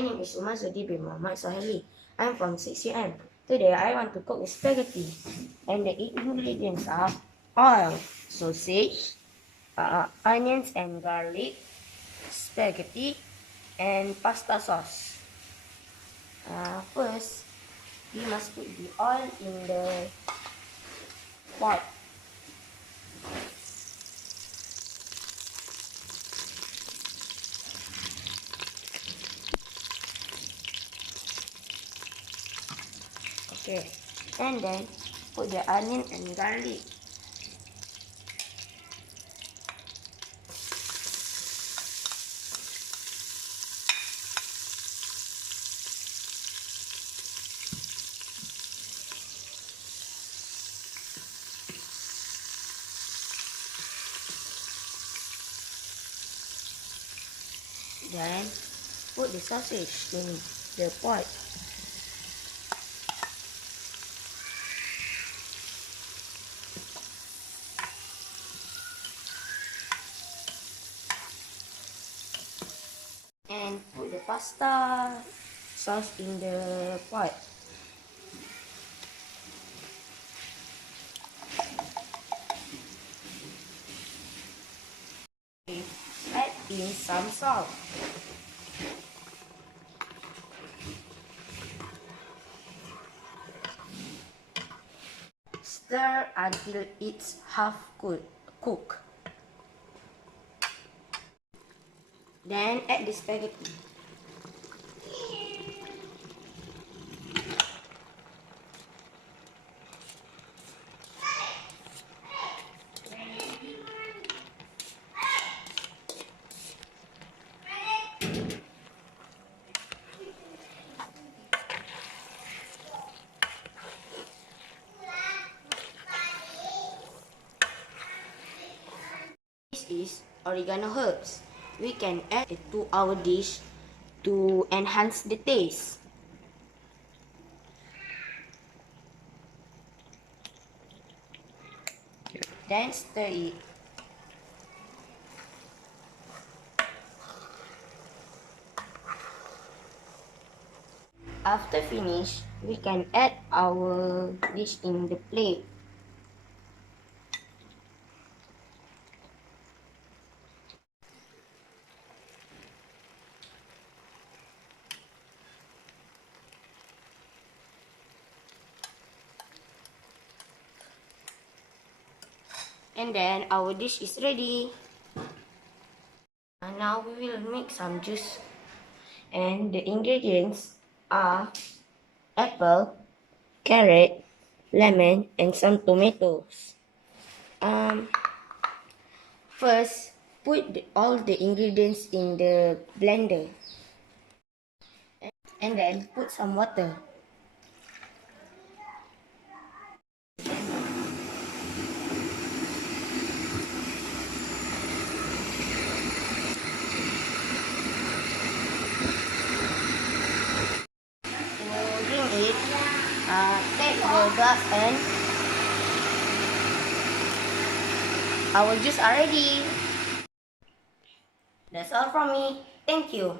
My name is Umar Zuhdi bin Suhaili. I'm from 6UM. Today I want to cook spaghetti. And the ingredients are oil, sausage, onions and garlic, spaghetti, and pasta sauce. First, we must put the oil in the pot. Okay, and then put the onion and garlic. Then put the sausage in the pot. And put the pasta sauce in the pot. Add in some salt. Stir until it's half cooked. Then add the spaghetti. This is oregano herbs. We can add it to our dish to enhance the taste. Then stir it. After finish, we can add our dish in the plate. And then our dish is ready. And now we will make some juice. And the ingredients are apple, carrot, lemon, and some tomatoes. First, put all the ingredients in the blender. And then put some water. Take the glass and our juice are ready. That's all from me. Thank you.